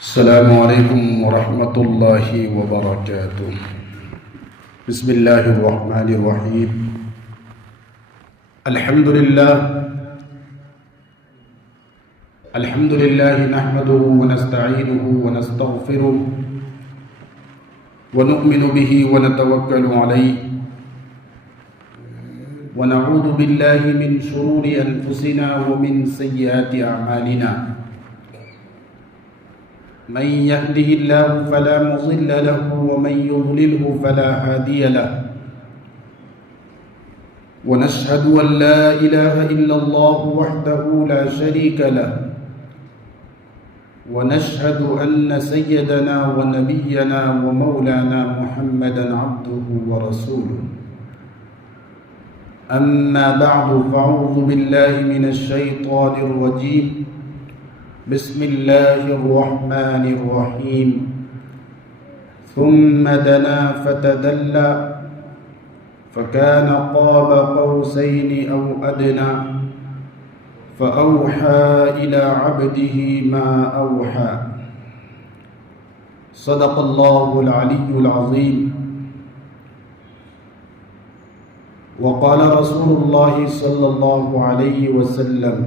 السلام علیکم ورحمۃ اللہ وبرکاتہ۔ بسم اللہ الرحمن الرحیم۔ الحمد للہ نحمده ونستعینه ونستغفره ونؤمن به ونتوکل علیہ ونعوذ باللہ من شرور انفسنا ومن سیئات اعمالنا، من يهده الله فلا مضل له ومن يضلله فلا هادي له، ونشهد أن لا إله إلا الله وحده لا شريك له، ونشهد أن سيدنا ونبينا ومولانا محمدا عبده ورسوله، أما بعد فأعوذ بالله من الشيطان الرجيم، بسم الله الرحمن الرحيم۔ ثم دنا فتدلى فكان قاب قوسين أو أدنى فأوحى إلى عبده ما أوحى، صدق الله العلي العظيم۔ وقال رسول الله صلى الله عليه وسلم: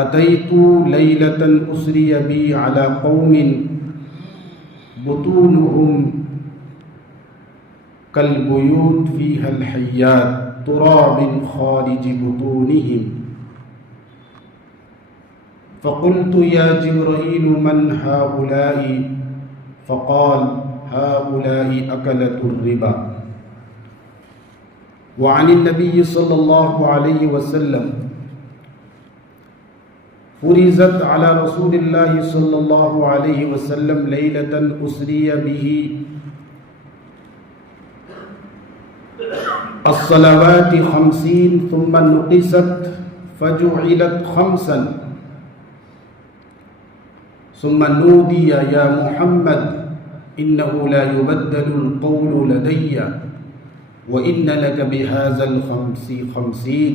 أتيت ليلة أسري بي على قوم بطونهم كالبيوت فيها الحيات تراب خارج بطونهم، فقلت يا جبريل من هؤلاء؟ فقال: هؤلاء أكلة الربا۔ وعن النبي صلى الله عليه وسلم: فرضت على رسول الله صلى الله عليه وسلم ليلة أسري به الصلوات 50 ثم نقصت فجعلت 5، ثم نودي يا محمد إنه لا يبدل القول لدي وإن لك بهذا ال50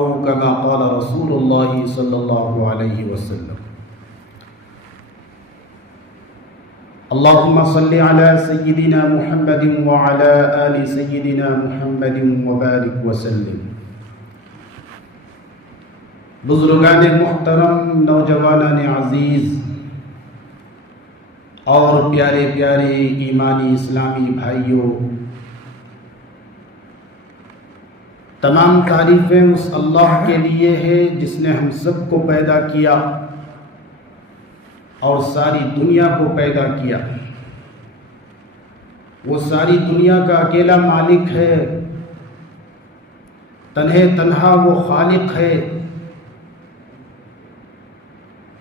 أو كما قال رسول الله صلى الله عليه وسلم۔ اللهم صل على سيدنا محمد وعلى آل سيدنا محمد وبارك وسلم۔ بزرگان محترم، نوجوانان عزیز اور پیارے پیارے ایمانی اسلامی بھائیوں، تمام تعریفیں اس اللہ کے لیے ہے جس نے ہم سب کو پیدا کیا اور ساری دنیا کو پیدا کیا۔ وہ ساری دنیا کا اکیلا مالک ہے، تنہا وہ خالق ہے۔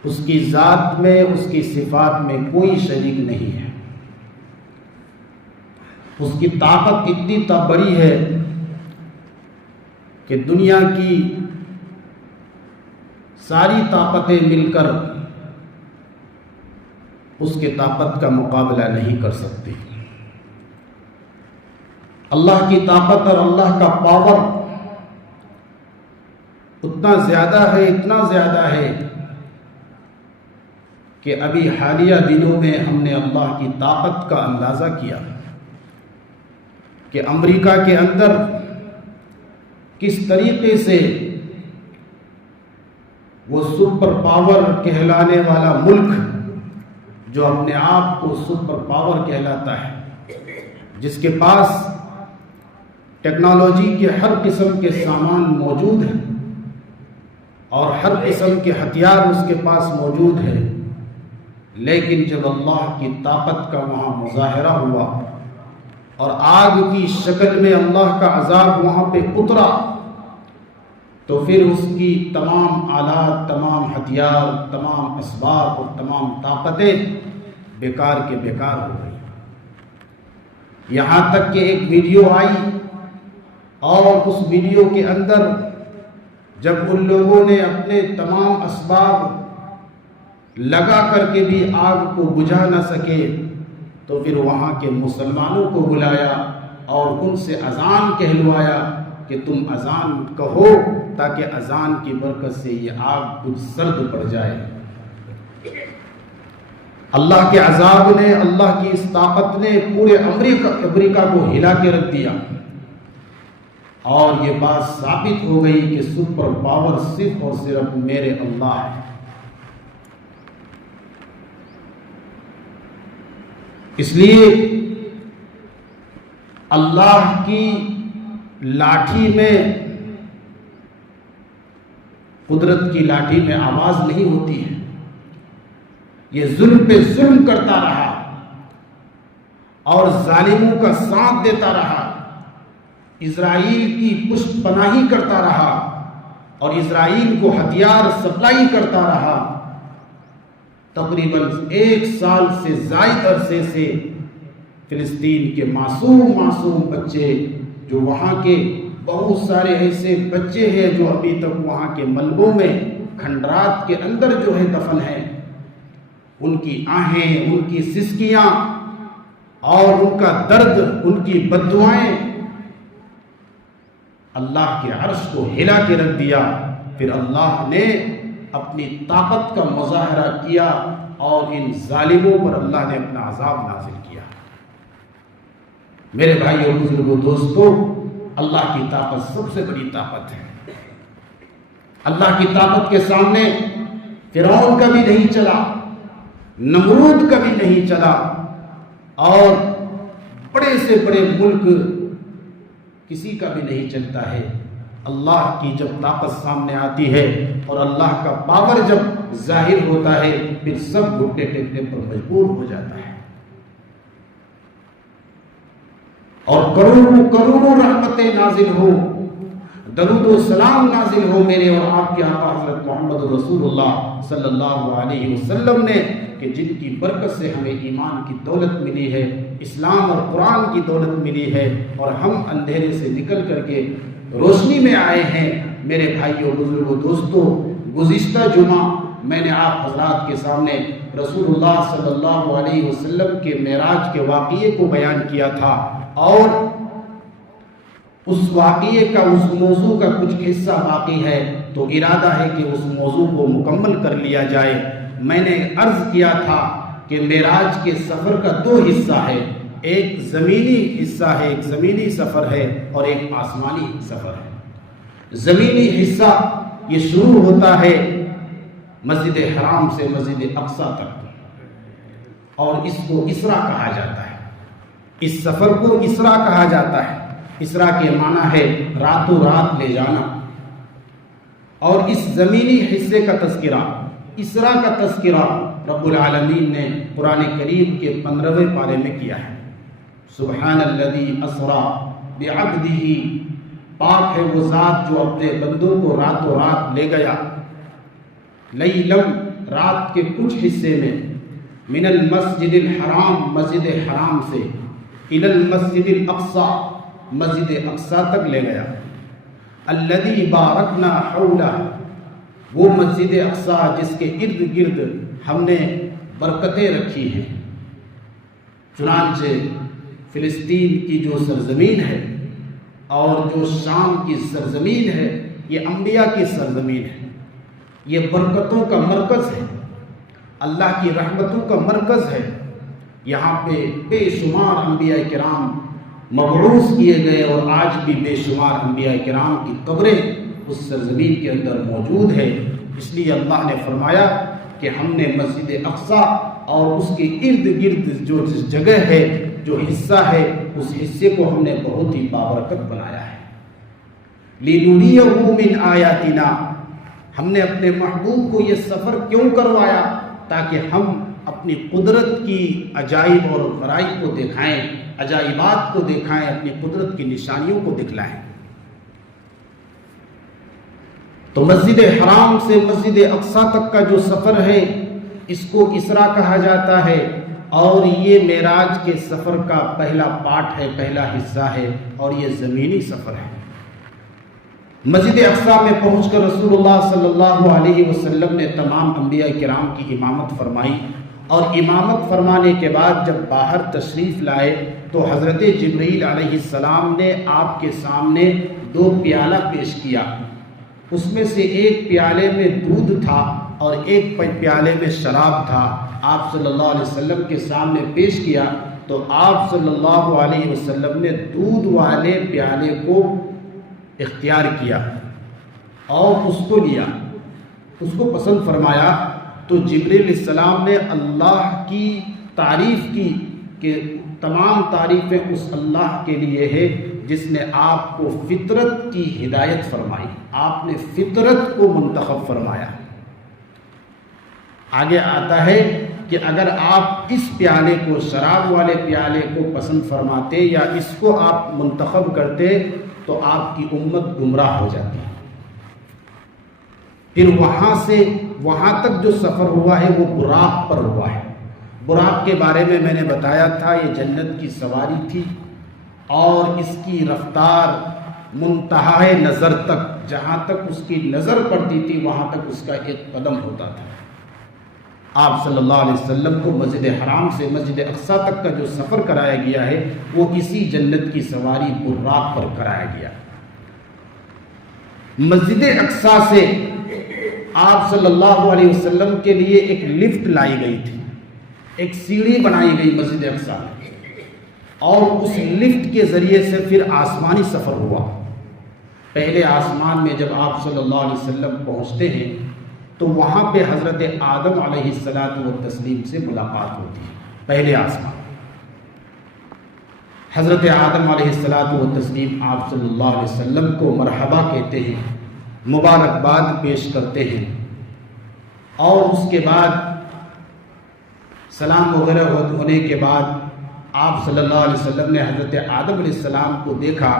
اس کی ذات میں، اس کی صفات میں کوئی شریک نہیں ہے۔ اس کی طاقت اتنی بڑی ہے کہ دنیا کی ساری طاقتیں مل کر اس کے طاقت کا مقابلہ نہیں کر سکتی۔ اللہ کی طاقت اور اللہ کا پاور اتنا زیادہ ہے کہ ابھی حالیہ دنوں میں ہم نے اللہ کی طاقت کا اندازہ کیا کہ امریکہ کے اندر کس طریقے سے وہ سپر پاور کہلانے والا ملک، جو اپنے آپ کو سپر پاور کہلاتا ہے، جس کے پاس ٹیکنالوجی کے ہر قسم کے سامان موجود ہیں اور ہر قسم کے ہتھیار اس کے پاس موجود ہے، لیکن جب اللہ کی طاقت کا وہاں مظاہرہ ہوا اور آگ کی شکل میں اللہ کا عذاب وہاں پہ اترا، تو پھر اس کی تمام آلات، تمام ہتھیار، تمام اسباب اور تمام طاقتیں بیکار کے بیکار ہو گئی۔ یہاں تک کہ ایک ویڈیو آئی اور اس ویڈیو کے اندر جب ان لوگوں نے اپنے تمام اسباب لگا کر کے بھی آگ کو بجھا نہ سکے، تو پھر وہاں کے مسلمانوں کو بلایا اور ان سے اذان کہلوایا کہ تم اذان کہو تاکہ اذان کی برکت سے یہ آگ کچھ سرد پڑ جائے۔ اللہ کے عذاب نے، اللہ کی اس طاقت نے پورے امریکہ کو ہلا کے رکھ دیا، اور یہ بات ثابت ہو گئی کہ سپر پاور صرف اور صرف میرے اللہ ہے۔ اس لیے اللہ کی لاٹھی میں، قدرت کی لاٹھی میں آواز نہیں ہوتی ہے۔ یہ ظلم پہ ظلم کرتا رہا اور ظالموں کا ساتھ دیتا رہا، اسرائیل کی پشت پناہی کرتا رہا اور اسرائیل کو ہتھیار سپلائی کرتا رہا۔ تقریباً 1 سال سے زائد عرصے سے فلسطین کے معصوم بچے، جو وہاں کے بہت سارے ایسے بچے ہیں جو ابھی تک وہاں کے ملبوں میں، کھنڈرات کے اندر جو ہے دفن ہیں، ان کی آہیں، ان کی سسکیاں اور ان کا درد، ان کی بددعائیں اللہ کے عرش کو ہلا کے رکھ دیا۔ پھر اللہ نے اپنی طاقت کا مظاہرہ کیا اور ان ظالموں پر اللہ نے اپنا عذاب نازل کیا۔ میرے بھائیو، بزرگوں، دوستو، اللہ کی طاقت سب سے بڑی طاقت ہے۔ اللہ کی طاقت کے سامنے فرعون کا بھی نہیں چلا، نمرود کا بھی نہیں چلا، اور بڑے سے بڑے ملک کسی کا بھی نہیں چلتا ہے۔ اللہ کی جب طاقت سامنے آتی ہے اور اللہ کا پاور جب ظاہر ہوتا ہے، پھر سب گھٹنے ٹیکنے پر مجبور ہو جاتا ہے، اور کروڑوں رحمتیں نازل ہو، درود و سلام نازل ہو میرے اور آپ کے آقا حضرت محمد رسول اللہ صلی اللہ علیہ وسلم نے، کہ جن کی برکت سے ہمیں ایمان کی دولت ملی ہے، اسلام اور قرآن کی دولت ملی ہے، اور ہم اندھیرے سے نکل کر کے روشنی میں آئے ہیں۔ میرے بھائیوں، بزرگوں، دوستوں، گزشتہ جمعہ میں نے آپ حضرات کے سامنے رسول اللہ صلی اللہ علیہ وسلم کے معراج کے واقعے کو بیان کیا تھا، اور اس واقعے کا، اس موضوع کا کچھ حصہ باقی ہے، تو ارادہ ہے کہ اس موضوع کو مکمل کر لیا جائے۔ میں نے عرض کیا تھا کہ معراج کے سفر کا 2 حصہ ہے، ایک زمینی حصہ ہے، ایک زمینی سفر ہے، اور ایک آسمانی سفر ہے۔ زمینی حصہ یہ شروع ہوتا ہے مسجد حرام سے مسجد اقصی تک، اور اس کو اسرا کہا جاتا ہے۔ اس سفر کو اسرا کہا جاتا ہے۔ اسرا کے معنی ہے راتوں رات لے جانا، اور اس زمینی حصے کا تذکرہ، اسرا کا تذکرہ رب العالمین نے قرآن کریم کے 15ویں پارے میں کیا ہے۔ سبحان الذی اسرا بعبدہ، پاک ہے وہ ذات جو اپنے بندوں کو راتوں رات لے گیا، لیلم، رات کے کچھ حصے میں، من المسجد الحرام، مسجد حرام سے، الی المسجد الاقصی، مسجد اقصی تک لے گیا، الذی بارکنا حولہ، وہ مسجد اقصی جس کے ارد گرد ہم نے برکتیں رکھی ہیں۔ چنانچہ فلسطین کی جو سرزمین ہے اور جو شام کی سرزمین ہے، یہ انبیاء کی سرزمین ہے، یہ برکتوں کا مرکز ہے، اللہ کی رحمتوں کا مرکز ہے۔ یہاں پہ بے شمار انبیاء کرام مبعوث کیے گئے، اور آج بھی بے شمار انبیاء کرام کی قبریں اس سرزمین کے اندر موجود ہے۔ اس لیے اللہ نے فرمایا کہ ہم نے مسجد اقصی اور اس کے ارد گرد جو جگہ ہے، جو حصہ ہے، اس حصے کو ہم نے بہت ہی بابرکت بنایا ہے۔ لِنُرِيَهُ مِنْ آيَاتِنَا، ہم نے اپنے محبوب کو یہ سفر کیوں کروایا؟ تاکہ ہم اپنی قدرت کی عجائب اور غرائب کو دکھائیں، عجائبات کو دکھائیں، اپنی قدرت کی نشانیوں کو دکھلائیں۔ تو مسجد حرام سے مسجد اقصی تک کا جو سفر ہے، اس کو اسرا کہا جاتا ہے، اور یہ معراج کے سفر کا پہلا پارٹ ہے، پہلا حصہ ہے، اور یہ زمینی سفر ہے۔ مسجد اقصی میں پہنچ کر رسول اللہ صلی اللہ علیہ وسلم نے تمام انبیاء کرام کی امامت فرمائی، اور امامت فرمانے کے بعد جب باہر تشریف لائے تو حضرت جبرائیل علیہ السلام نے آپ کے سامنے 2 پیالہ پیش کیا، اس میں سے ایک پیالے میں دودھ تھا اور ایک پیالے میں شراب تھا، آپ صلی اللہ علیہ وسلم کے سامنے پیش کیا تو آپ صلی اللہ علیہ وسلم نے دودھ والے پیالے کو اختیار کیا اور اس کو لیا، اس کو پسند فرمایا۔ تو جبریل علیہ السلام نے اللہ کی تعریف کی کہ تمام تعریفیں اس اللہ کے لیے ہے جس نے آپ کو فطرت کی ہدایت فرمائی، آپ نے فطرت کو منتخب فرمایا۔ آگے آتا ہے کہ اگر آپ اس پیالے کو، شراب والے پیالے کو پسند فرماتے یا اس کو آپ منتخب کرتے تو آپ کی امت گمراہ ہو جاتی۔ پھر وہاں سے وہاں تک جو سفر ہوا ہے وہ براق پر ہوا ہے۔ براق کے بارے میں نے بتایا تھا، یہ جنت کی سواری تھی اور اس کی رفتار منتہائے نظر تک، جہاں تک اس کی نظر پڑتی تھی وہاں تک اس کا ایک قدم ہوتا تھا۔ آپ صلی اللہ علیہ وسلم کو مسجد حرام سے مسجد اقصیٰ تک کا جو سفر کرایا گیا ہے وہ اسی جنت کی سواری براق پر کرایا گیا۔ مسجد اقصیٰ سے آپ صلی اللہ علیہ وسلم کے لیے ایک لفٹ لائی گئی تھی، ایک سیڑھی بنائی گئی مسجد اقصیٰ میں، اور اس لفٹ کے ذریعے سے پھر آسمانی سفر ہوا۔ پہلے آسمان میں جب آپ صلی اللہ علیہ وسلم پہنچتے ہیں تو وہاں پہ حضرت آدم علیہ السلام سے ملاقات ہوتی ہے۔ پہلے آسمان حضرت آدم علیہ السلام آپ صلی اللہ علیہ وسلم کو مرحبا کہتے ہیں، مبارکباد پیش کرتے ہیں، اور اس کے بعد سلام وغیرہ ہونے کے بعد آپ صلی اللہ علیہ وسلم نے حضرت آدم علیہ السلام کو دیکھا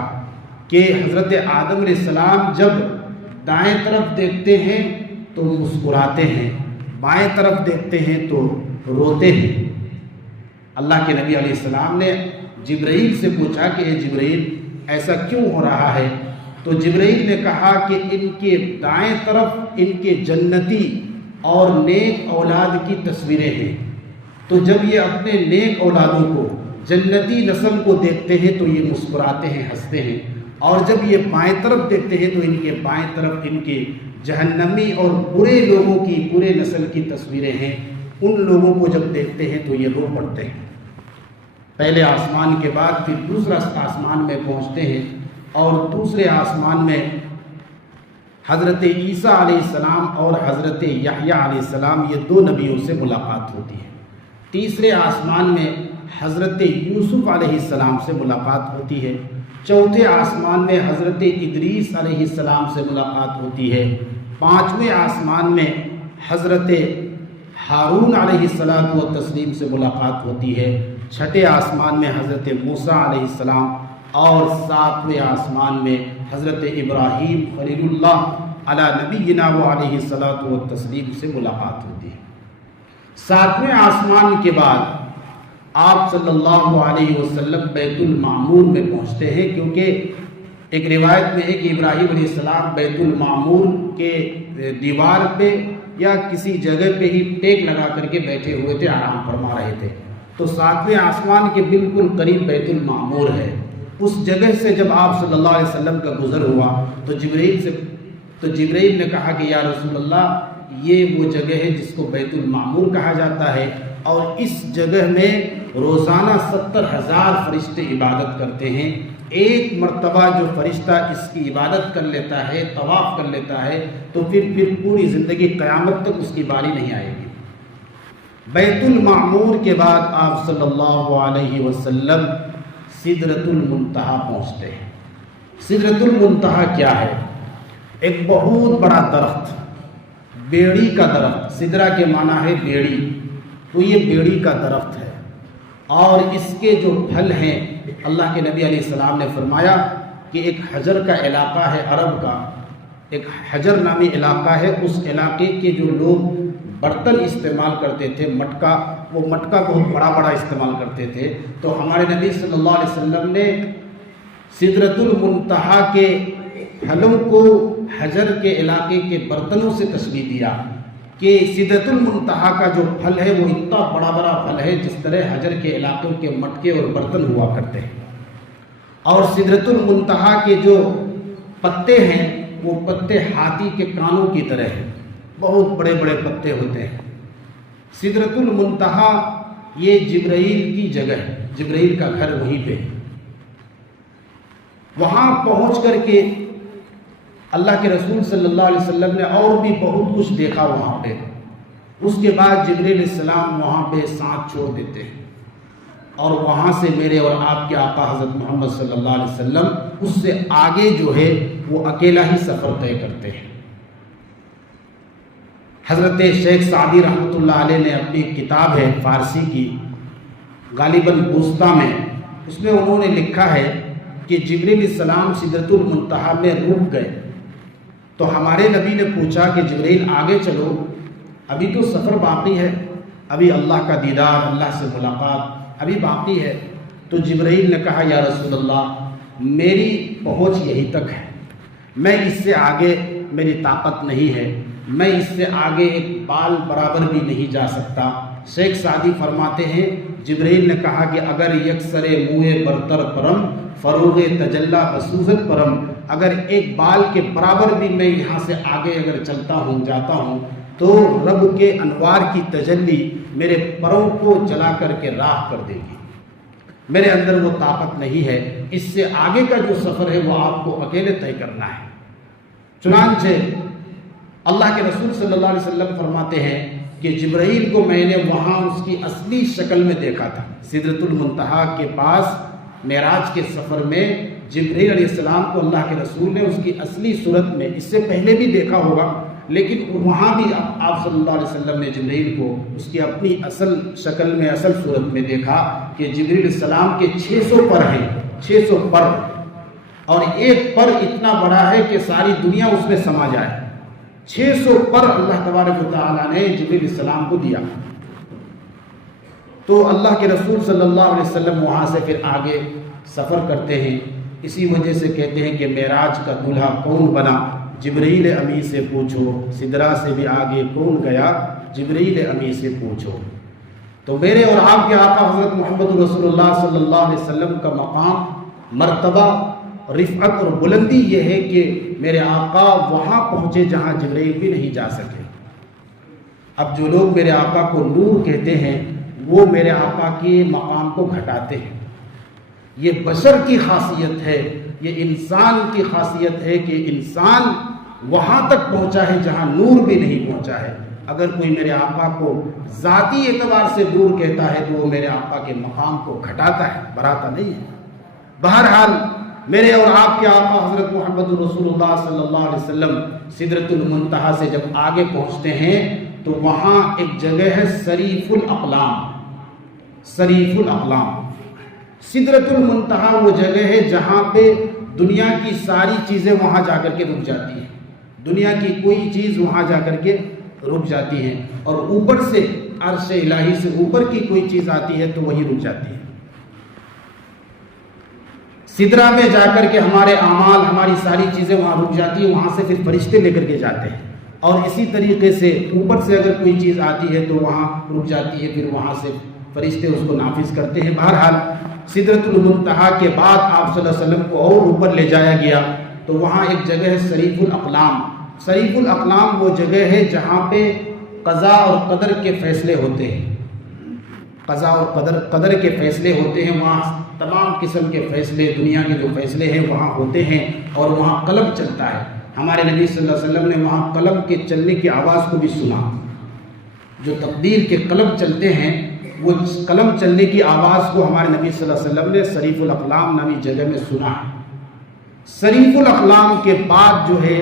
کہ حضرت آدم علیہ السلام جب دائیں طرف دیکھتے ہیں تو مسکراتے ہیں، بائیں طرف دیکھتے ہیں تو روتے ہیں۔ اللہ کے نبی علیہ السلام نے جبرائیل سے پوچھا کہ اے جبرائیل ایسا کیوں ہو رہا ہے؟ تو جبرائیل نے کہا کہ ان کے دائیں طرف ان کے جنتی اور نیک اولاد کی تصویریں ہیں، تو جب یہ اپنے نیک اولادوں کو، جنتی نسل کو دیکھتے ہیں تو یہ مسکراتے ہیں، ہنستے ہیں، اور جب یہ بائیں طرف دیکھتے ہیں تو ان کے بائیں طرف ان کے جہنمی اور برے لوگوں کی، برے نسل کی تصویریں ہیں، ان لوگوں کو جب دیکھتے ہیں تو یہ رو پڑتے ہیں۔ پہلے آسمان کے بعد پھر دوسرا آسمان میں پہنچتے ہیں، اور دوسرے آسمان میں حضرت عیسیٰ علیہ السلام اور حضرت یحییٰ علیہ السلام، یہ دو نبیوں سے ملاقات ہوتی ہے۔ تیسرے آسمان میں حضرت یوسف علیہ السلام سے ملاقات ہوتی ہے۔ چوتھے آسمان میں حضرت ادریس علیہ السلام سے ملاقات ہوتی ہے۔ پانچویں آسمان میں حضرت ہارون علیہ السلام سے ملاقات ہوتی ہے۔ چھٹے آسمان میں حضرت موسیٰ علیہ السلام، اور ساتویں آسمان میں حضرت ابراہیم خلیل اللہ علی نبینا و علیہ السلام سے ملاقات ہوتی ہے۔ ساتویں آسمان کے بعد آپ صلی اللہ علیہ وسلم بیت المعمور میں پہنچتے ہیں، کیونکہ ایک روایت میں ہے کہ ابراہیم علیہ السلام بیت المعمور کے دیوار پہ یا کسی جگہ پہ ہی ٹیک لگا کر کے بیٹھے ہوئے تھے، آرام فرما رہے تھے۔ تو ساتویں آسمان کے بالکل قریب بیت المعمور ہے۔ اس جگہ سے جب آپ صلی اللہ علیہ وسلم کا گزر ہوا تو جبرائیل نے کہا کہ یا رسول اللہ، یہ وہ جگہ ہے جس کو بیت المعمور کہا جاتا ہے، اور اس جگہ میں روزانہ 70,000 فرشتے عبادت کرتے ہیں۔ ایک مرتبہ جو فرشتہ اس کی عبادت کر لیتا ہے، طواف کر لیتا ہے، تو پھر پوری زندگی قیامت تک اس کی باری نہیں آئے گی۔ بیت المعمور کے بعد آپ صلی اللہ علیہ وسلم سدرۃ المنتہا پہنچتے ہیں۔ سدرۃ المنتہا کیا ہے؟ ایک بہت بڑا درخت، بیڑی کا درخت، سدرہ کے معنی ہے بیڑی، تو یہ بیڑی کا درخت ہے، اور اس کے جو پھل ہیں، اللہ کے نبی علیہ السلام نے فرمایا کہ ایک حجر کا علاقہ ہے، عرب کا ایک حجر نامی علاقہ ہے، اس علاقے کے جو لوگ برتن استعمال کرتے تھے، مٹکا، وہ مٹکا بہت بڑا بڑا استعمال کرتے تھے، تو ہمارے نبی صلی اللہ علیہ وسلم نے سدرۃ المنتہا کے پھلوں کو حجر کے علاقے کے برتنوں سے تشبیہ دیا کہ سدرۃ المنتہا کا جو پھل ہے وہ اتنا بڑا بڑا پھل ہے جس طرح حجر کے علاقوں کے مٹکے اور برتن ہوا کرتے ہیں، اور سدرۃ المنتہا کے جو پتے ہیں وہ پتے ہاتھی کے کانوں کی طرح ہیں، بہت بڑے بڑے پتے ہوتے ہیں۔ سدرۃ المنتہا یہ جبرائیل کی جگہ ہے، جبرائیل کا گھر وہیں پہ۔ وہاں پہنچ کر کے اللہ کے رسول صلی اللہ علیہ وسلم نے اور بھی بہت کچھ دیکھا وہاں پہ۔ اس کے بعد جبرائیل علیہ السلام وہاں پہ ساتھ چھوڑ دیتے ہیں، اور وہاں سے میرے اور آپ کے آقا حضرت محمد صلی اللہ علیہ وسلم اس سے آگے جو ہے وہ اکیلا ہی سفر طے کرتے ہیں۔ حضرت شیخ سعدی رحمۃ اللہ علیہ نے اپنی کتاب ہے فارسی کی غالباً بوسطہ میں، اس میں انہوں نے لکھا ہے کہ جبرائیل علیہ السلام سدرۃ المنتہا میں رک گئے، تو ہمارے نبی نے پوچھا کہ جبرائیل آگے چلو، ابھی تو سفر باقی ہے، ابھی اللہ کا دیدار، اللہ سے ملاقات ابھی باقی ہے۔ تو جبرائیل نے کہا یا رسول اللہ میری پہنچ یہی تک ہے، میں اس سے آگے میری طاقت نہیں ہے، میں اس سے آگے ایک بال برابر بھی نہیں جا سکتا۔ شیخ سعدی فرماتے ہیں جبرائیل نے کہا کہ اگر یکسر منہ برتر پرم فروغ تجلا بسوزت پرم، اگر ایک بال کے برابر بھی میں یہاں سے آگے اگر چلتا ہوں جاتا ہوں تو رب کے انوار کی تجلی میرے پروں کو جلا کر کے راکھ کر دے گی، میرے اندر وہ طاقت نہیں ہے، اس سے آگے کا جو سفر ہے وہ آپ کو اکیلے طے کرنا ہے۔ چنانچہ اللہ کے رسول صلی اللہ علیہ وسلم فرماتے ہیں کہ جبرائیل کو میں نے وہاں اس کی اصلی شکل میں دیکھا تھا۔ سدرۃ المنتہا کے پاس معراج کے سفر میں جبرائیل علیہ السلام کو اللہ کے رسول نے اس کی اصلی صورت میں، اس سے پہلے بھی دیکھا ہوگا لیکن وہاں بھی آپ صلی اللہ علیہ وسلم نے جبرائیل کو اس کی اپنی اصل شکل میں، اصل صورت میں دیکھا کہ جبرائیل علیہ السلام کے 600 پر ہیں، 600 پر، اور ایک پر اتنا بڑا ہے کہ ساری دنیا اس میں سما جائے۔ 600 پر اللہ تبارک و تعالیٰ نے جبرائیل علیہ السلام کو دیا۔ تو اللہ کے رسول صلی اللہ علیہ وسلم وہاں سے پھر آگے سفر کرتے ہیں۔ اسی وجہ سے کہتے ہیں کہ معراج کا دولہا کون بنا؟ جبرائیل امی سے پوچھو، سدرا سے بھی آگے کون گیا؟ جبرائیل امی سے پوچھو۔ تو میرے اور آپ کے آقا حضرت محمد رسول اللہ صلی اللہ علیہ وسلم کا مقام، مرتبہ، رفعت اور بلندی یہ ہے کہ میرے آقا وہاں پہنچے جہاں جبرائیل بھی نہیں جا سکے۔ اب جو لوگ میرے آقا کو نور کہتے ہیں وہ میرے آقا کے مقام کو گھٹاتے ہیں۔ یہ بشر کی خاصیت ہے، یہ انسان کی خاصیت ہے کہ انسان وہاں تک پہنچا ہے جہاں نور بھی نہیں پہنچا ہے۔ اگر کوئی میرے آقا کو ذاتی اعتبار سے نور کہتا ہے تو وہ میرے آقا کے مقام کو گھٹاتا ہے، بڑھاتا نہیں ہے۔ بہرحال میرے اور آپ کے آقا حضرت محمد رسول اللہ صلی اللہ علیہ وسلم سدرۃ المنتہا سے جب آگے پہنچتے ہیں تو وہاں ایک جگہ ہے صریف الاقلام۔ صریف الاقلام، سدرۃ المنتہا وہ جگہ ہے جہاں پہ دنیا کی ساری چیزیں وہاں جا کر کے رک جاتی ہیں، دنیا کی کوئی چیز وہاں جا کر کے رک جاتی ہے، اور اوپر سے عرش الہی سے اوپر کی کوئی چیز آتی ہے تو وہی رک جاتی ہے۔ سدرا میں جا کر کے ہمارے اعمال، ہماری ساری چیزیں وہاں رک جاتی ہیں، وہاں سے پھر فرشتے لے کر کے جاتے ہیں، اور اسی طریقے سے اوپر سے اگر کوئی چیز آتی ہے تو وہاں رک جاتی ہے، پھر وہاں سے فرشتے اس کو نافذ کرتے ہیں۔ بہرحال سدرۃ المنتہا کے بعد آپ صلی اللہ علیہ وسلم کو اور اوپر لے جایا گیا تو وہاں ایک جگہ ہے صریف الاقلام۔ صریف الاقلام وہ جگہ ہے جہاں پہ قضاء اور قدر کے فیصلے ہوتے ہیں، قضاء اور قدر کے فیصلے ہوتے ہیں، وہاں تمام قسم کے فیصلے، دنیا کے جو فیصلے ہیں وہاں ہوتے ہیں، اور وہاں قلم چلتا ہے۔ ہمارے نبی صلی اللہ علیہ وسلم نے وہاں قلم کے چلنے کی آواز کو بھی سنا۔ جو تقدیر کے قلم چلتے ہیں وہ قلم چلنے کی آواز کو ہمارے نبی صلی اللہ علیہ وسلم نے صریف الاقلام نامی جگہ میں سنا ہے۔ صریف الاقلام کے بعد جو ہے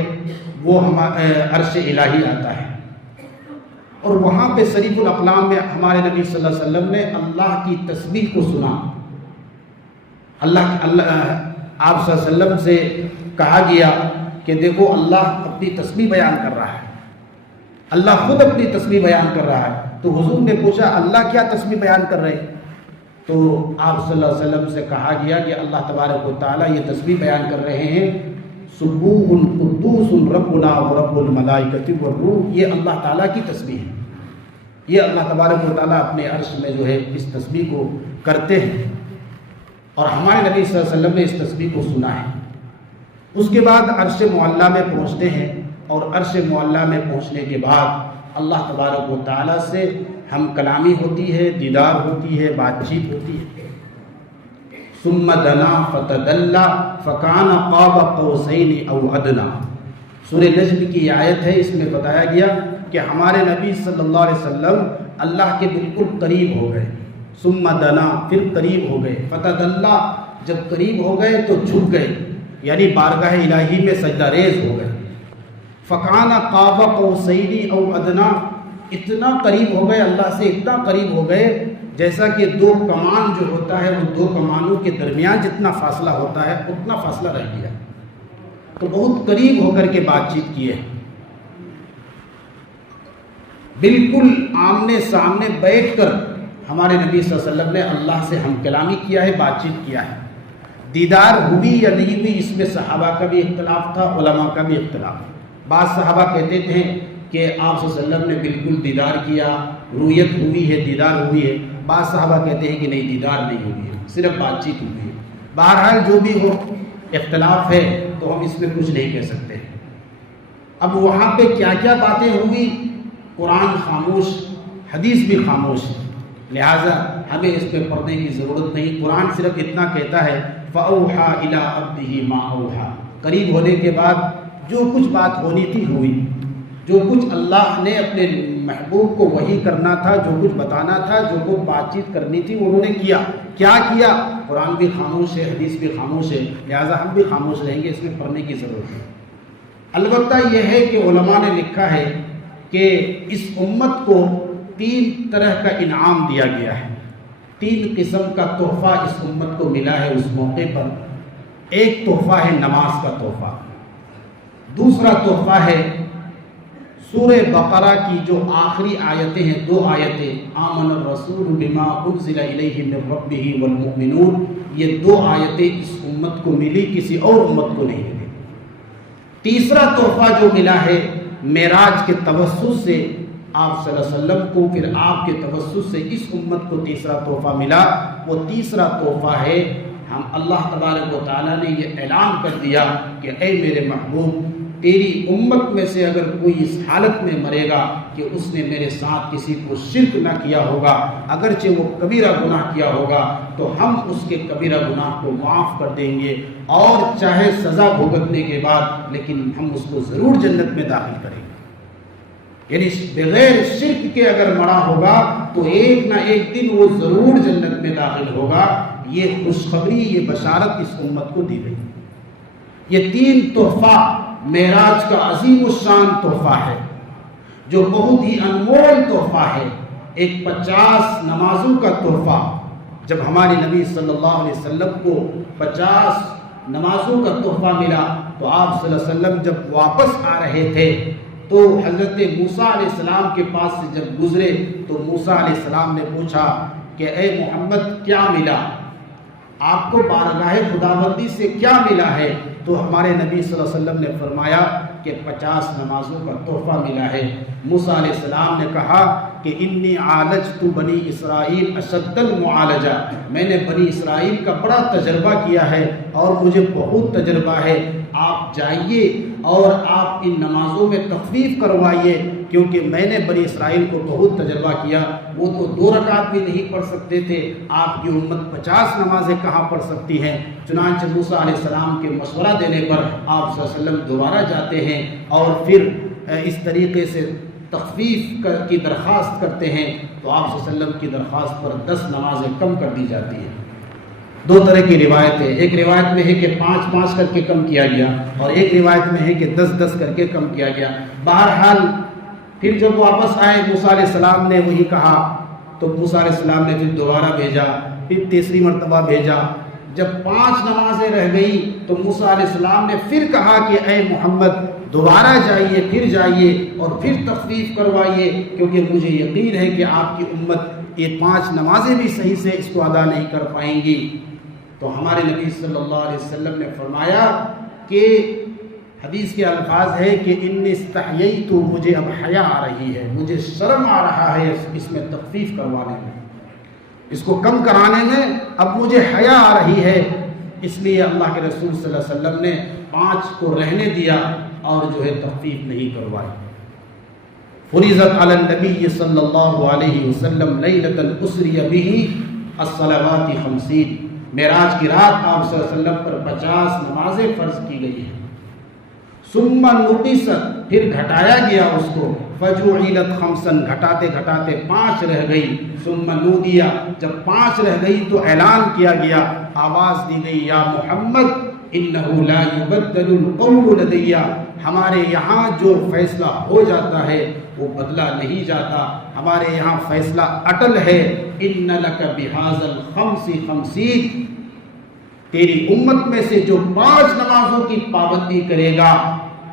وہ عرش الہی آتا ہے، اور وہاں پہ صریف الاقلام میں ہمارے نبی صلی اللہ علیہ وسلم نے اللہ کی تسبیح کو سنا۔ آپ صلی اللہ علیہ وسلم سے کہا گیا کہ دیکھو اللہ اپنی تسبیح بیان کر رہا ہے، اللہ خود اپنی تسبیح بیان کر رہا ہے۔ تو حضور نے پوچھا اللہ کیا تسبیح بیان کر رہے ہیں؟ تو آپ صلی اللہ علیہ وسلم سے کہا گیا کہ اللہ تبارک و تعالیٰ یہ تسبیح بیان کر رہے ہیں سبوح قدوس ربنا ورب الملائکۃ والروح، یہ اللہ تعالیٰ کی تسبیح ہے، یہ اللہ تبارک و تعالیٰ اپنے عرش میں جو ہے اس تسبیح کو کرتے ہیں، اور ہمارے نبی صلی اللہ علیہ وسلم نے اس تسبیح کو سنا ہے۔ اس کے بعد عرش معلیٰ میں پہنچتے ہیں، اور عرش معلیٰ میں پہنچنے کے بعد اللہ تبارک و تعالیٰ سے ہم کلامی ہوتی ہے، دیدار ہوتی ہے، بات چیت ہوتی ہے۔ ثم دنا فتدلی فکان قاب قوسین او ادنی، سورہ نجم کی آیت ہے، اس میں بتایا گیا کہ ہمارے نبی صلی اللہ علیہ وسلم اللہ کے بالکل قریب ہو گئے۔ ثم دنا، پھر قریب ہو گئے، فتدلی، جب قریب ہو گئے تو جھک گئے، یعنی بارگاہ الہی میں سجدہ ریز ہو گئے۔ فکان قاب قوسین او ادنی، اتنا قریب ہو گئے اللہ سے، اتنا قریب ہو گئے جیسا کہ دو کمان جو ہوتا ہے وہ دو کمانوں کے درمیان جتنا فاصلہ ہوتا ہے اتنا فاصلہ رہ گیا، تو بہت قریب ہو کر کے بات چیت کی ہے، بالکل آمنے سامنے بیٹھ کر ہمارے نبی صلی اللہ علیہ وسلم نے اللہ سے ہم کلامی کیا ہے، بات چیت کیا ہے۔ دیدار ہوئی یا نہیں ہوئی اس میں صحابہ کا بھی اختلاف تھا، علماء کا بھی اختلاف۔ بعض صحابہ کہتے تھے کہ آپ صلی اللہ علیہ وسلم نے بالکل دیدار کیا، رویت ہوئی ہے، دیدار ہوئی ہے۔ بعض صحابہ کہتے ہیں کہ نہیں، دیدار نہیں ہوئی ہے، صرف بات چیت ہوئی ہے۔ بہرحال جو بھی ہو، اختلاف ہے تو ہم اس میں کچھ نہیں کہہ سکتے۔ اب وہاں پہ کیا کیا باتیں ہوئی، قرآن خاموش، حدیث بھی خاموش، لہٰذا ہمیں اس پہ پڑھنے کی ضرورت نہیں۔ قرآن صرف اتنا کہتا ہے فَأَوْحَىٰ إِلَىٰ عَبْدِهِ مَا أَوْحَىٰ، قریب ہونے کے بعد جو کچھ بات ہونی تھی ہوئی، جو کچھ اللہ نے اپنے محبوب کو وحی کرنا تھا، جو کچھ بتانا تھا، جو کچھ بات چیت کرنی تھی انہوں نے کیا۔ کیا کیا؟ قرآن بھی خاموش ہے، حدیث بھی خاموش ہے، لہٰذا ہم بھی خاموش رہیں گے، اس میں پڑھنے کی ضرورت ہے۔ البتہ یہ ہے کہ علماء نے لکھا ہے کہ اس امت کو 3 طرح کا انعام دیا گیا ہے، 3 قسم کا تحفہ اس امت کو ملا ہے اس موقع پر۔ ایک تحفہ ہے نماز کا تحفہ، دوسرا تحفہ ہے سورہ بقرہ کی جو آخری آیتیں ہیں، 2 آیتیں، آمن الرسول بما انزل الیہ من ربہ والمؤمنون، یہ 2 آیتیں اس امت کو ملی، کسی اور امت کو نہیں ملی۔ تیسرا تحفہ جو ملا ہے معراج کے توسط سے آپ صلی اللہ علیہ وسلم کو، پھر آپ کے توسط سے اس امت کو تیسرا تحفہ ملا، وہ تیسرا تحفہ ہے ہم اللہ تبارک و تعالیٰ نے یہ اعلان کر دیا کہ اے میرے محبوب، تیری امت میں سے اگر کوئی اس حالت میں مرے گا کہ اس نے میرے ساتھ کسی کو شرک نہ کیا ہوگا، اگرچہ وہ کبیرہ گناہ کیا ہوگا، تو ہم اس کے کبیرہ گناہ کو معاف کر دیں گے، اور چاہے سزا بھگتنے کے بعد لیکن ہم اس کو ضرور جنت میں داخل کریں گے۔ یعنی بغیر شرک کے اگر مرا ہوگا تو ایک نہ ایک دن وہ ضرور جنت میں داخل ہوگا۔ یہ خوشخبری، یہ بشارت اس امت کو دی گئی۔ یہ 3 تحفہ معراج کا عظیم الشان تحفہ ہے، جو بہت ہی انمول تحفہ ہے۔ ایک 50 نمازوں کا تحفہ، جب ہمارے نبی صلی اللہ علیہ وسلم کو 50 نمازوں کا تحفہ ملا تو آپ صلی اللہ علیہ وسلم جب واپس آ رہے تھے تو حضرت موسیٰ علیہ السلام کے پاس سے جب گزرے تو موسیٰ علیہ السلام نے پوچھا کہ اے محمد کیا ملا، آپ کو بارگاہ خداوندی سے کیا ملا ہے؟ تو ہمارے نبی صلی اللہ علیہ وسلم نے فرمایا کہ 50 نمازوں کا تحفہ ملا ہے۔ موسیٰ علیہ السلام نے کہا کہ انی عالجت بنی اسرائیل اشد المعالجہ، میں نے بنی اسرائیل کا بڑا تجربہ کیا ہے اور مجھے بہت تجربہ ہے، آپ جائیے اور آپ ان نمازوں میں تخفیف کروائیے، کیونکہ میں نے بنی اسرائیل کو بہت تجربہ کیا، وہ تو 2 رکعت بھی نہیں پڑھ سکتے تھے، آپ کی امت 50 نمازیں کہاں پڑھ سکتی ہیں؟ چنانچہ موسیٰ علیہ السلام کے مشورہ دینے پر آپ صلی اللہ علیہ وسلم دوبارہ جاتے ہیں اور پھر اس طریقے سے تخفیف کی درخواست کرتے ہیں، تو آپ صلی اللہ علیہ وسلم کی درخواست پر 10 نمازیں کم کر دی جاتی ہیں۔ 2 طرح کی روایت ہے، ایک روایت میں ہے کہ 5-5 کر کے کم کیا گیا، اور ایک روایت میں ہے کہ 10-10 کر کے کم کیا گیا۔ بہرحال پھر جب واپس آئے موسیٰ علیہ السلام نے وہی کہا، تو موسیٰ علیہ السلام نے پھر دوبارہ بھیجا، پھر تیسری مرتبہ بھیجا۔ جب 5 نمازیں رہ گئی تو موسیٰ علیہ السلام نے پھر کہا کہ اے محمد دوبارہ جائیے، پھر جائیے اور پھر تخفیف کروائیے، کیونکہ مجھے یقین ہے کہ آپ کی امت یہ 5 نمازیں بھی صحیح سے اس کو ادا نہیں کر پائیں گی۔ تو ہمارے نبی صلی اللہ علیہ وسلم نے فرمایا کہ حدیث کے الفاظ ہے کہ انی استحییت، مجھے اب حیا آ رہی ہے، مجھے شرم آ رہا ہے اس میں تخفیف کروانے میں، اس کو کم کرانے میں اب مجھے حیا آ رہی ہے۔ اس لیے اللہ کے رسول صلی اللہ علیہ وسلم نے 5 کو رہنے دیا اور جو ہے تخفیف نہیں کروائی۔ فرضت علی النبی صلی اللہ علیہ وسلم لیلۃ الاسری بہ الصلوات 50، معراج کی رات آپ صلی اللہ علیہ وسلم پر 50 نمازیں فرض کی گئی ہیں۔ ثم نقصت، پھر گھٹایا گیا اس کو، فجعلت 5، گھٹاتے گھٹاتے 5 رہ گئی۔ ثم نودیا، جب 5 رہ گئی تو اعلان کیا گیا، آواز دی گئی، یا محمد انہ لا یبدل القول لدی، ہمارے یہاں جو فیصلہ ہو جاتا ہے وہ بدلا نہیں جاتا، ہمارے یہاں فیصلہ اٹل ہے۔ ان لک بہذا الخمس 50، تیری امت میں سے جو 5 نمازوں کی پابندی کرے گا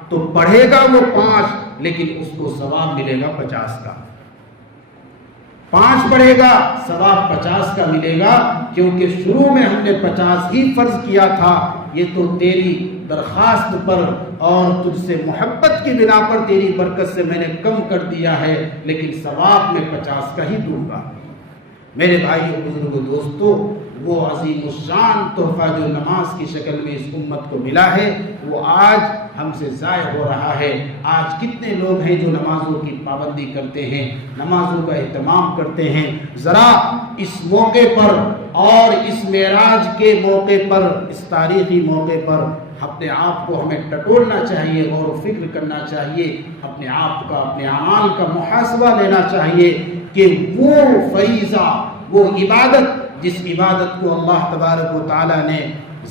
تو پڑھے گا وہ 5، لیکن اس کو ثواب ملے گا 50 کا۔ 5 پڑھے گا، ثواب 50 کا ملے گا، کیونکہ شروع میں ہم نے 50 ہی فرض کیا تھا۔ یہ تو تیری درخواست پر اور تجھ سے محبت کی بنا پر تیری برکت سے میں نے کم کر دیا ہے، لیکن ثواب میں 50 کا ہی دوں گا۔ میرے بھائیو، بزرگوں، دوستو، وہ عظیم الشان تحفہ جو نماز کی شکل میں اس امت کو ملا ہے وہ آج ہم سے ضائع ہو رہا ہے۔ آج کتنے لوگ ہیں جو نمازوں کی پابندی کرتے ہیں، نمازوں کا اہتمام کرتے ہیں۔ ذرا اس موقع پر اور اس معراج کے موقع پر، اس تاریخی موقع پر اپنے آپ کو ہمیں ٹٹولنا چاہیے، غور و فکر کرنا چاہیے، اپنے آپ کا، اپنے اعمال کا محاسبہ لینا چاہیے کہ وہ فریضہ، وہ عبادت جس عبادت کو اللہ تبارک و تعالیٰ نے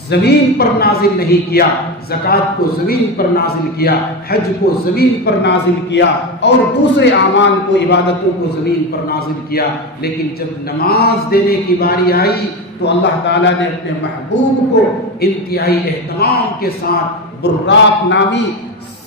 زمین پر نازل نہیں کیا، زکوٰۃ کو زمین پر نازل کیا، حج کو زمین پر نازل کیا اور دوسرے اعمال کو، عبادتوں کو زمین پر نازل کیا، لیکن جب نماز دینے کی باری آئی تو اللہ تعالیٰ نے اپنے محبوب کو انتہائی اہتمام کے ساتھ براق نامی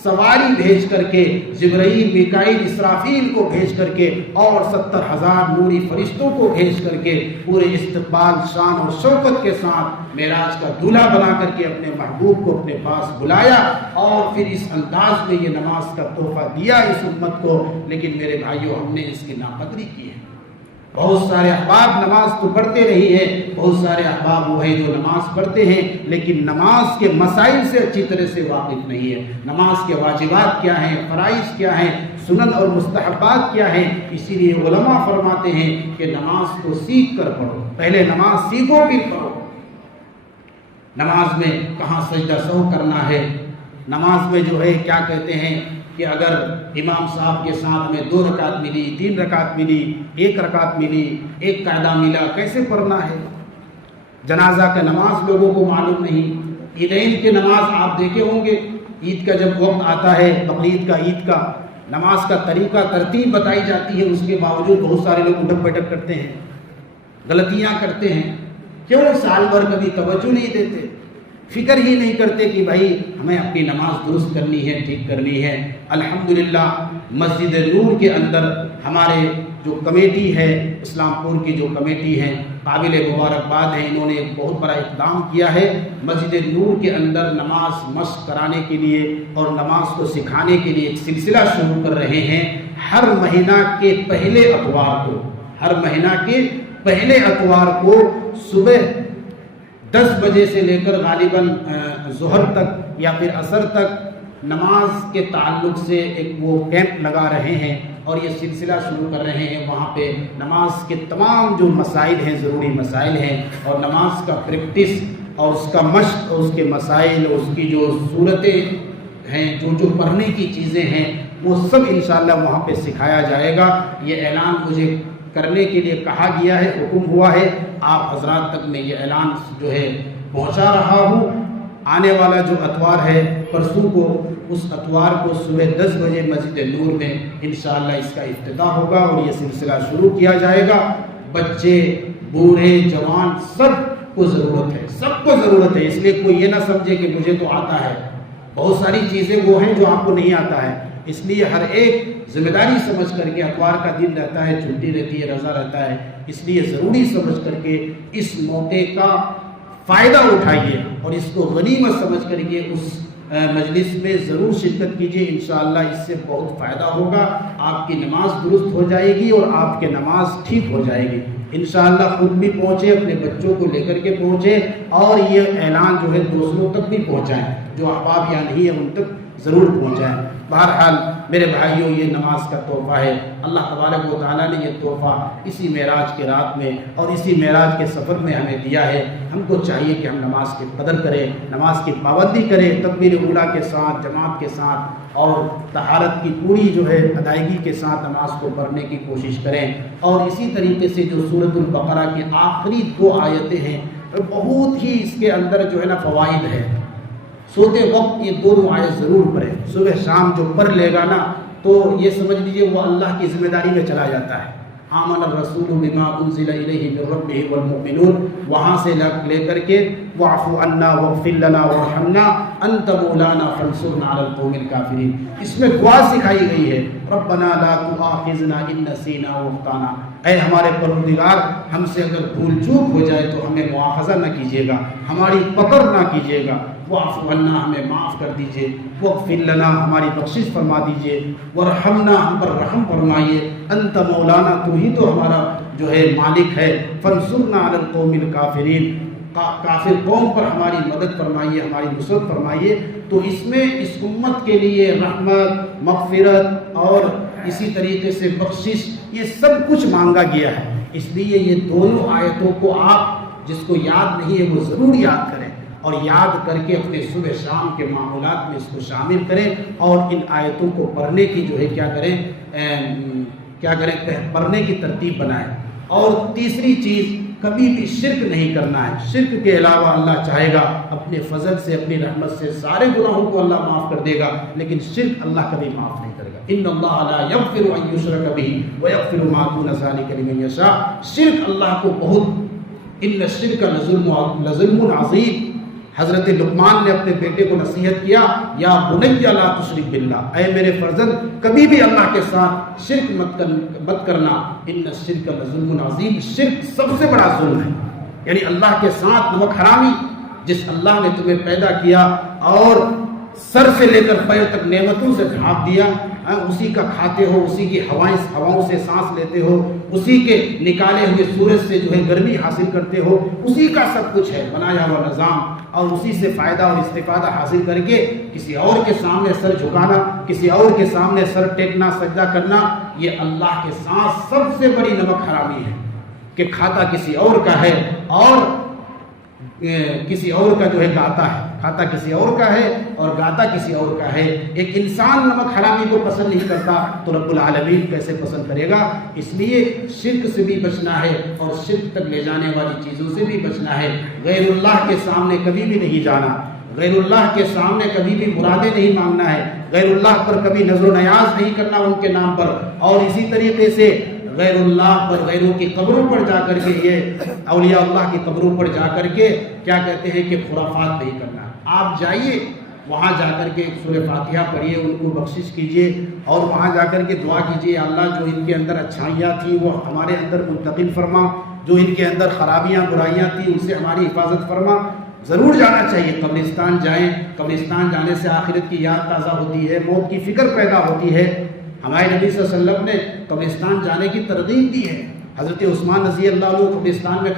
سواری بھیج کر کے، جبرائیل، میکائیل، اسرافیل کو بھیج کر کے اور 70,000 نوری فرشتوں کو بھیج کر کے پورے استقبال، شان اور شوکت کے ساتھ معراج کا دولہا بنا کر کے اپنے محبوب کو اپنے پاس بلایا اور پھر اس انداز میں یہ نماز کا تحفہ دیا اس امت کو۔ لیکن میرے بھائیوں، ہم نے اس کی ناقدری کی ہے۔ بہت سارے احباب نماز تو پڑھتے رہی ہے، بہت سارے احباب وہ ہیں جو نماز پڑھتے ہیں لیکن نماز کے مسائل سے اچھی طرح سے واقف نہیں ہے۔ نماز کے واجبات کیا ہیں، فرائض کیا ہیں، سنن اور مستحبات کیا ہیں۔ اسی لیے علماء فرماتے ہیں کہ نماز کو سیکھ کر پڑھو، پہلے نماز سیکھو پھر پڑھو۔ نماز میں کہاں سجدہ سہو کرنا ہے، نماز میں جو ہے کیا کہتے ہیں کہ اگر امام صاحب کے ساتھ میں 2 رکعت ملی، 3 رکعت ملی، 1 رکعت ملی، 1 قاعدہ ملا، کیسے پڑھنا ہے۔ جنازہ کا نماز لوگوں کو معلوم نہیں۔ عیدین کی نماز آپ دیکھے ہوں گے، عید کا جب وقت آتا ہے، بقرعید کا، عید کا، نماز کا طریقہ ترتیب بتائی جاتی ہے، اس کے باوجود بہت سارے لوگ اٹھک بیٹھک کرتے ہیں، غلطیاں کرتے ہیں۔ کیوں؟ سال بھر کبھی توجہ نہیں دیتے، فکر ہی نہیں کرتے کہ بھائی ہمیں اپنی نماز درست کرنی ہے، ٹھیک کرنی ہے۔ الحمدللہ مسجد نور کے اندر ہمارے جو کمیٹی ہے، اسلام پور کی جو کمیٹی ہے، قابل مبارکباد ہے، انہوں نے ایک بہت بڑا اقدام کیا ہے۔ مسجد نور کے اندر نماز مشق کرانے کے لیے اور نماز کو سکھانے کے لیے ایک سلسلہ شروع کر رہے ہیں۔ ہر مہینہ کے پہلے اتوار کو، ہر مہینہ کے پہلے اتوار کو صبح 10 بجے سے لے کر غالباً ظہر تک یا پھر عصر تک نماز کے تعلق سے ایک وہ کیمپ لگا رہے ہیں اور یہ سلسلہ شروع کر رہے ہیں۔ وہاں پہ نماز کے تمام جو مسائل ہیں، ضروری مسائل ہیں، اور نماز کا پریکٹس اور اس کا مشق اور اس کے مسائل اور اس کی جو صورتیں ہیں، جو پڑھنے کی چیزیں ہیں، وہ سب انشاءاللہ وہاں پہ سکھایا جائے گا۔ یہ اعلان مجھے کرنے کے لیے کہا گیا ہے، حکم ہوا ہے، آپ حضرات تک میں یہ اعلان جو ہے پہنچا رہا ہوں۔ آنے والا جو اتوار ہے، پرسوں کو، اس اتوار کو صبح 10 بجے مسجد نور میں انشاءاللہ اس کا افتتاح ہوگا اور یہ سلسلہ شروع کیا جائے گا۔ بچے، بوڑھے، جوان، سب کو ضرورت ہے، سب کو ضرورت ہے۔ اس لیے کوئی یہ نہ سمجھے کہ مجھے تو آتا ہے، بہت ساری چیزیں وہ ہیں جو آپ کو نہیں آتا ہے۔ اس لیے ہر ایک ذمہ داری سمجھ کر کے، اتوار کا دن رہتا ہے، چھٹی رہتی ہے، رضا رہتا ہے، اس لیے ضروری سمجھ کر کے اس موقع کا فائدہ اٹھائیے اور اس کو غنیمت سمجھ کر کے اس مجلس میں ضرور شرکت کیجیے، انشاءاللہ اس سے بہت فائدہ ہوگا، آپ کی نماز درست ہو جائے گی اور آپ کے نماز ٹھیک ہو جائے گی انشاءاللہ۔ خود بھی پہنچے، اپنے بچوں کو لے کر کے پہنچے، اور یہ اعلان جو ہے دوسروں تک بھی پہنچائیں، جو احباب یہاں نہیں ہے ان تک ضرور پہنچائیں۔ بہرحال میرے بھائیوں، یہ نماز کا تحفہ ہے، اللہ تبارک و تعالیٰ نے یہ تحفہ اسی معراج کے رات میں اور اسی معراج کے سفر میں ہمیں دیا ہے۔ ہم کو چاہیے کہ ہم نماز کی قدر کریں، نماز کی پابندی کریں، تکبیر اولیٰ کے ساتھ، جماعت کے ساتھ اور طہارت کی پوری جو ہے ادائیگی کے ساتھ نماز کو پڑھنے کی کوشش کریں۔ اور اسی طریقے سے جو سورۃ البقرہ کی آخری 2 آیتیں ہیں، بہت ہی اس کے اندر جو ہے نا فوائد ہے۔ سوتے وقت یہ 2 آیت ضرور پڑھیں، صبح شام جو پڑھ لے گا نا تو یہ سمجھ لیجیے وہ اللہ کی ذمہ داری میں چلا جاتا ہے۔ آمن الرسول بما انزل الیہ من ربہ والمؤمنون، وہاں سے لے کر کے واعف عنا واغفر لنا وارحمنا انت مولانا فانصرنا علی القوم الکافرین، اس میں دعا سکھائی گئی ہے، ربنا لا تؤاخذنا ان نسینا واخطانا، اے ہمارے پروردگار ہم سے اگر بھول چوک ہو جائے تو ہمیں مواخذہ نہ کیجیے گا، ہماری پکڑ نہ کیجیے گا، واعف عنا ہمیں معاف کر دیجیے، واغفر لنا ہماری بخشش فرما دیجیے، وارحمنا ہم پر رحم فرمائیے، انت مولانا تو ہی تو ہمارا جو ہے مالک ہے، فانصرنا علی القوم الکافرین، کافر قوم پر ہماری مدد فرمائیے، ہماری نصرت فرمائیے۔ تو اس میں اس امت کے لیے رحمت، مغفرت اور اسی طریقے سے بخشش، یہ سب کچھ مانگا گیا ہے۔ اس لیے یہ دونوں آیتوں کو آپ جس کو یاد نہیں ہے وہ ضرور یاد کریں، اور یاد کر کے اپنے صبح شام کے معمولات میں اس کو شامل کریں، اور ان آیتوں کو پڑھنے کی جو ہے کیا کریں پڑھنے کی ترتیب بنائیں۔ اور تیسری چیز، کبھی بھی شرک نہیں کرنا ہے۔ شرک کے علاوہ اللہ چاہے گا اپنے فضل سے، اپنی رحمت سے سارے گناہوں کو اللہ معاف کر دے گا، لیکن شرک اللہ کبھی معاف نہیں کرے گا۔ ان اللہ لا یغفر ان یشرک بہ ویغفر ما دون ذلک لمن یشاء، شرک اللہ کو بہت، ان الشرک لظلم عظیم۔ حضرت لقمان نے اپنے بیٹے کو نصیحت کیا، یا بنی لا تشرک باللہ، اے میرے فرزند کبھی بھی اللہ کے ساتھ شرک مت کرنا، ان الشرک لظلم عظیم، شرک سب سے بڑا ظلم ہے۔ یعنی اللہ کے ساتھ نمک حرامی، جس اللہ نے تمہیں پیدا کیا اور سر سے لے کر پیر تک نعمتوں سے ڈھانپ دیا، اسی کا کھاتے ہو، اسی کی ہواؤں سے سانس لیتے ہو، اسی کے نکالے ہوئے سورج سے جو ہے گرمی حاصل کرتے ہو، اسی کا سب کچھ ہے بنایا ہوا نظام، اور اسی سے فائدہ اور استفادہ حاصل کر کے کسی اور کے سامنے سر جھکانا، کسی اور کے سامنے سر ٹیکنا، سجدہ کرنا، یہ اللہ کے ساتھ سب سے بڑی نمک حرامی ہے کہ کھاتا کسی اور کا ہے اور کسی اور کا جو ہے گاتا ہے، کھاتا کسی اور کا ہے اور گاتا کسی اور کا ہے۔ ایک انسان نمک حرامی کو پسند نہیں کرتا تو رب العالمین کیسے پسند کرے گا؟ اس لیے شرک سے بھی بچنا ہے اور شرک تک لے جانے والی چیزوں سے بھی بچنا ہے۔ غیر اللہ کے سامنے کبھی بھی نہیں جانا، غیر اللہ کے سامنے کبھی بھی مرادیں نہیں مانگنا ہے، غیر اللہ پر کبھی نظر و نیاز نہیں کرنا ان کے نام پر، اور اسی طریقے سے غیر اللہ پر، غیروں کی قبروں پر جا کر کے، یہ اولیاء اللہ کی قبروں پر جا کر کے کیا کہتے ہیں کہ خرافات نہیں کرنا۔ آپ جائیے وہاں جا کر کے سورہ فاتحہ پڑھیے، ان کو بخشش کیجیے، اور وہاں جا کر کے دعا کیجیے، اللہ جو ان کے اندر اچھائیاں تھیں وہ ہمارے اندر منتقل فرما، جو ان کے اندر خرابیاں برائیاں تھیں ان سے ہماری حفاظت فرما۔ ضرور جانا چاہیے، قبرستان جائیں، قبرستان جانے سے آخرت کی یاد تازہ ہوتی ہے، موت کی فکر پیدا ہوتی ہے۔ ہمارے نبی صلی اللہ علیہ وسلم نے قبرستان جانے کی ترغیب دی ہے۔ حضرت عثمان رضی اللہ عنہ قبرستان میں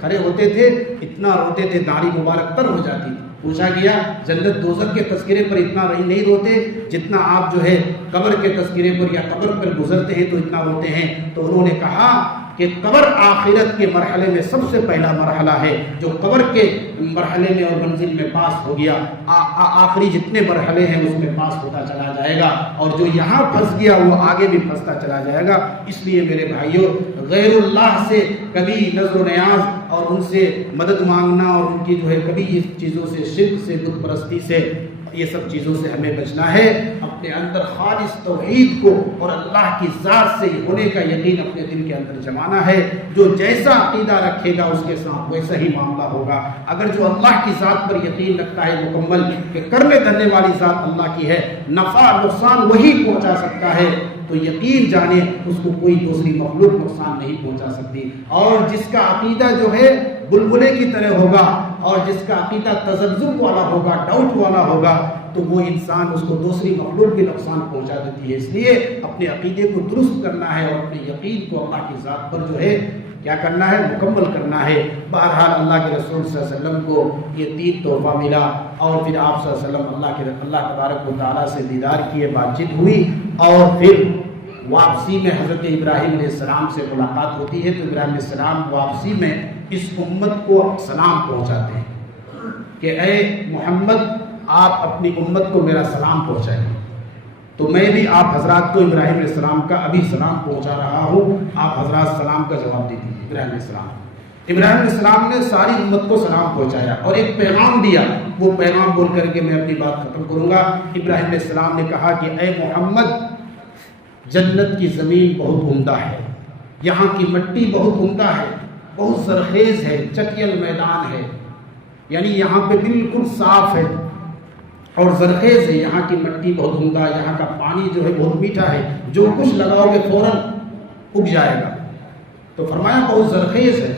کھڑے ہوتے تھے، اتنا روتے تھے داڑھی مبارک تر ہو جاتی تھی۔ پوچھا گیا جنت دوزخ کے تذکرے پر اتنا نہیں روتے جتنا آپ جو ہے قبر کے تذکرے پر یا قبر پر گزرتے ہیں تو اتنا روتے ہیں؟ تو انہوں نے کہا کہ قبر آخرت کے مرحلے میں سب سے پہلا مرحلہ ہے، جو قبر کے مرحلے میں اور منزل میں پاس ہو گیا، آخری جتنے مرحلے ہیں اس میں پاس ہوتا چلا جائے گا، اور جو یہاں پھنس گیا وہ آگے بھی پھنستا چلا جائے گا۔ اس لیے میرے بھائیوں، غیر اللہ سے کبھی نظر و نیاز اور ان سے مدد مانگنا اور ان کی جو ہے کبھی اس چیزوں سے، شرک سے، بت پرستی سے، یہ سب چیزوں سے ہمیں بچنا ہے۔ اپنے اندر خالص توحید کو اور اللہ کی ذات سے ہونے کا یقین اپنے دل کے اندر جمانا ہے۔ جو جیسا عقیدہ رکھے گا اس کے ساتھ ویسا ہی معاملہ ہوگا۔ اگر جو اللہ کی ذات پر یقین رکھتا ہے مکمل کہ کرنے دھرنے والی ذات اللہ کی ہے، نفع نقصان وہی پہنچا سکتا ہے، تو یقین جانے اس کو کوئی دوسری مخلوق نقصان نہیں پہنچا سکتی۔ اور جس کا عقیدہ جو ہے بلبلے کی طرح ہوگا، اور جس کا عقیدہ تذبذب والا ہوگا، ڈاؤٹ والا ہوگا، تو وہ انسان اس کو دوسری مخلوق بھی نقصان پہنچا دیتی ہے۔ اس لیے اپنے عقیدے کو درست کرنا ہے اور اپنے یقین کو اللہ کی ذات پر جو ہے کیا کرنا ہے، مکمل کرنا ہے۔ بہرحال اللہ کے رسول صلی اللہ علیہ وسلم کو یہ 3 تحفہ ملا، اور پھر آپ صلی اللہ علیہ وسلم اللہ تبارک و تعالیٰ سے دیدار کیے، بات چیت ہوئی، اور پھر واپسی میں حضرت ابراہیم علیہ السلام سے ملاقات ہوتی ہے۔ تو ابراہیم علیہ السلام واپسی میں اس امت کو سلام پہنچاتے ہیں کہ اے محمد آپ اپنی امت کو میرا سلام پہنچائیں۔ تو میں بھی آپ حضرات کو ابراہیم علیہ السلام کا ابھی سلام پہنچا رہا ہوں، آپ حضرات سلام کا جواب دیجیے۔ ابراہیم علیہ السلام نے ساری امت کو سلام پہنچایا اور ایک پیغام دیا، وہ پیغام بول کر کے میں اپنی بات ختم کروں گا۔ ابراہیم علیہ السلام نے کہا کہ اے محمد، جنت کی زمین بہت عمدہ ہے، یہاں کی مٹی بہت عمدہ ہے، بہت زرخیز ہے، چکیل میدان ہے، یعنی یہاں پہ بالکل صاف ہے اور زرخیز ہے، یہاں کی مٹی بہت عمدہ، یہاں کا پانی جو ہے بہت میٹھا ہے، جو کچھ لگاؤ گے فوراً اگ جائے گا۔ تو فرمایا بہت زرخیز ہے،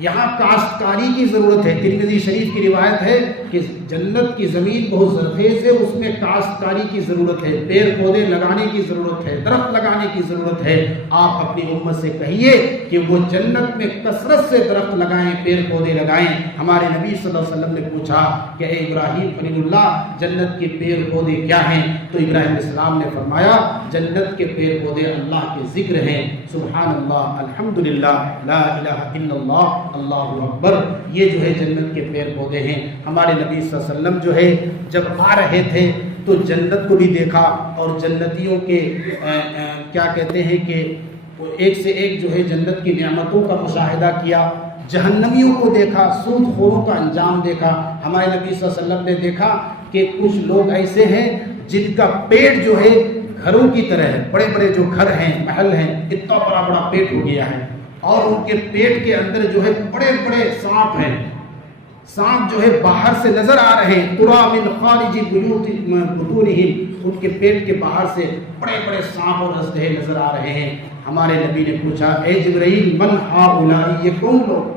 یہاں کاشتکاری کی ضرورت ہے۔ ترمذی شریف کی روایت ہے کہ جنت کی زمین بہت زرخیز ہے، اس میں کاشتکاری کی ضرورت ہے، پیڑ پودے لگانے کی ضرورت ہے، درخت لگانے کی ضرورت ہے۔ آپ اپنی امت سے کہیے کہ وہ جنت میں کثرت سے درخت لگائیں، پیڑ پودے لگائیں۔ ہمارے نبی صلی اللہ علیہ وسلم نے پوچھا کہ اے ابراہیم خلیل اللہ، جنت کے پیڑ پودے کیا ہیں؟ تو ابراہیم علیہ السلام نے فرمایا جنت کے پیڑ پودے اللہ کے ذکر ہیں، سبحان اللہ، الحمدللہ، لا الہ الا اللہ، اللہ اکبر۔ یہ جو ہے جنت کے پیڑ پودے ہیں۔ ہمارے نبی صلی اللہ علیہ وسلم جو ہے جب آ رہے تھے تو جنت کو بھی دیکھا اور جنتیوں کے کیا کہتے ہیں کہ ایک سے ایک جو ہے جنت کی نعمتوں کا مشاہدہ کیا، جہنمیوں کو دیکھا، سود خوروں کا انجام دیکھا۔ ہمارے نبی صلی اللہ علیہ وسلم نے دیکھا کہ کچھ لوگ ایسے ہیں جن کا پیٹ جو ہے گھروں کی طرح ہے، بڑے بڑے جو گھر ہیں، محل ہیں، اتنا بڑا بڑا پیٹ ہو گیا ہے، اور ان کے پیٹ کے اندر جو ہے بڑے بڑے سانپ ہیں، سانپ جو ہے باہر سے نظر آ رہے ہیں، ترا من خارج بطونہم، ان کے پیٹ کے باہر سے بڑے بڑے سانپ اور اژدہے نظر آ رہے ہیں۔ ہمارے نبی نے پوچھا اے جبرائیل من ہؤلاء، یہ کون لوگ؟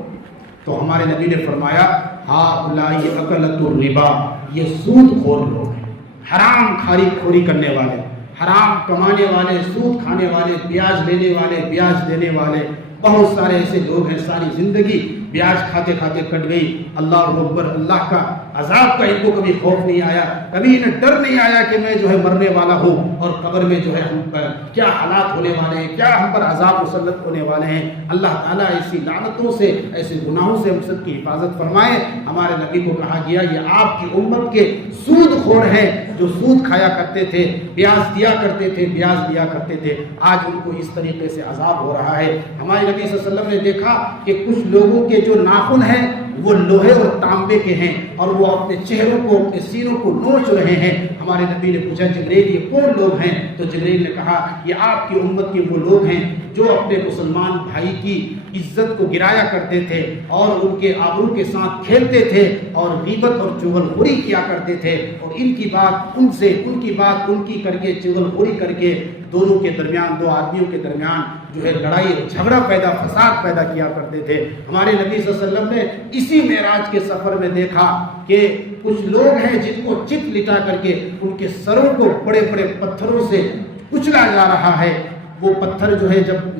تو ہمارے نبی نے فرمایا ہؤلاء اکلۃ الربا، یہ سود خور لوگ ہیں، حرام خوری کرنے والے، حرام کمانے والے، سود کھانے والے، بیاج لینے والے، بیاج دینے والے۔ بہت سارے ایسے لوگ ہیں ساری زندگی بیاج کھاتے کھاتے کٹ گئی۔ اللہ اکبر، اللہ کا عذاب کا ان کو کبھی خوف نہیں آیا، کبھی انہیں ڈر نہیں آیا کہ میں جو ہے مرنے والا ہوں اور قبر میں جو ہے ہم پر کیا حالات ہونے والے ہیں، کیا ہم پر عذاب مسلط ہونے والے ہیں۔ اللہ تعالیٰ ایسی لعنتوں سے، ایسے گناہوں سے ہم سب کی حفاظت فرمائے۔ ہمارے نبی کو کہا گیا یہ آپ کی امت کے سود خور ہیں جو سود کھایا کرتے تھے، بیاج دیا کرتے تھے، بیاج لیا کرتے تھے، آج ان کو اس طریقے سے عذاب ہو رہا ہے۔ ہمارے نبی صلی اللہ علیہ وسلم نے دیکھا کہ کچھ لوگوں کے جو ناخن ہیں وہ لوہے اور تانبے کے ہیں اور وہ اپنے چہروں کو، اپنے سینوں کو نوچ رہے ہیں۔ ہمارے نبی نے پوچھا جبرائیل یہ کون لوگ ہیں؟ تو جبرائیل نے کہا یہ آپ کی امت کے وہ لوگ ہیں جو اپنے مسلمان بھائی کی عزت کو گرایا کرتے تھے اور ان کے آبرو کے ساتھ کھیلتے تھے اور غیبت اور چغل خوری کیا کرتے تھے، اور ان کی بات ان سے، ان کی بات ان کی کر کے، چغل خوری کر کے دونوں کے درمیان، دو آدمیوں کے درمیان جو ہے لڑائی جھگڑا پیدا، فساد پیدا کیا کرتے تھے۔ ہمارے نبی صلی اللہ علیہ وسلم نے اسی معراج کے سفر میں دیکھا کہ کچھ لوگ ہیں جن کو چت لٹا کر کے ان کے سروں کو بڑے بڑے پتھروں سے کچلا جا رہا ہے۔ وہ پتھر جو ہے جب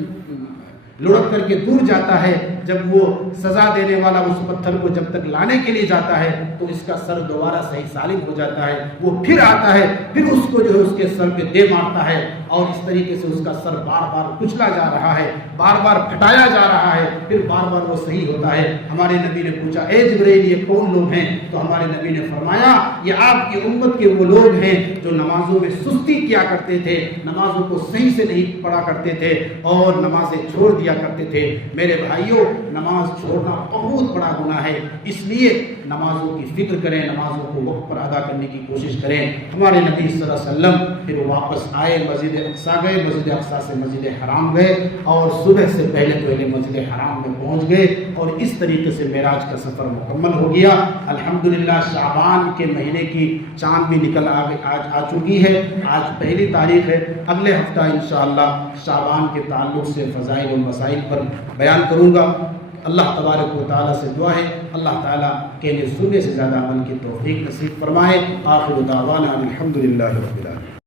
لڑک کر کے دور جاتا ہے، جب وہ سزا دینے والا اس پتھر کو جب تک لانے کے لیے جاتا ہے تو اس کا سر دوبارہ صحیح سالم ہو جاتا ہے، وہ پھر آتا ہے، پھر اس کو جو ہے اس کے سر پہ دے مارتا ہے، اور اس طریقے سے اس کا سر بار بار کچلا جا رہا ہے، بار بار پھٹایا جا رہا ہے، پھر بار بار وہ صحیح ہوتا ہے۔ ہمارے نبی نے پوچھا اے جبرائیل یہ کون لوگ ہیں؟ تو ہمارے نبی نے فرمایا یہ آپ کی امت کے وہ لوگ ہیں جو نمازوں میں سستی کیا کرتے تھے، نمازوں کو صحیح سے نہیں پڑھا کرتے تھے اور نمازیں چھوڑ دیا کرتے تھے۔ میرے بھائیوں، نماز چھوڑنا بہت بڑا گناہ ہے، اس لیے نمازوں کی فکر کریں، نمازوں کو وقت پر ادا کرنے کی کوشش کریں۔ ہمارے نبی صلی اللہ علیہ وسلم پھر واپس آئے، مسجد اقصیٰ گئے، مسجد اقصیٰ سے مسجد حرام گئے اور صبح سے پہلے مسجد حرام میں پہنچ گئے، اور اس طریقے سے معراج کا سفر مکمل ہو گیا۔ الحمدللہ شعبان کے مہینے کی چاند بھی نکل آ چکی ہے، آج پہلی تاریخ ہے۔ اگلے ہفتہ انشاءاللہ شعبان کے تعلق سے فضائل و مسائل پر بیان کروں گا۔ اللہ تبارک و تعالیٰ سے دعا ہے اللہ تعالیٰ کہنے سننے سے زیادہ عمل کی توفیق نصیب فرمائے۔ آخر دعوانا الحمدللہ رب العالمین۔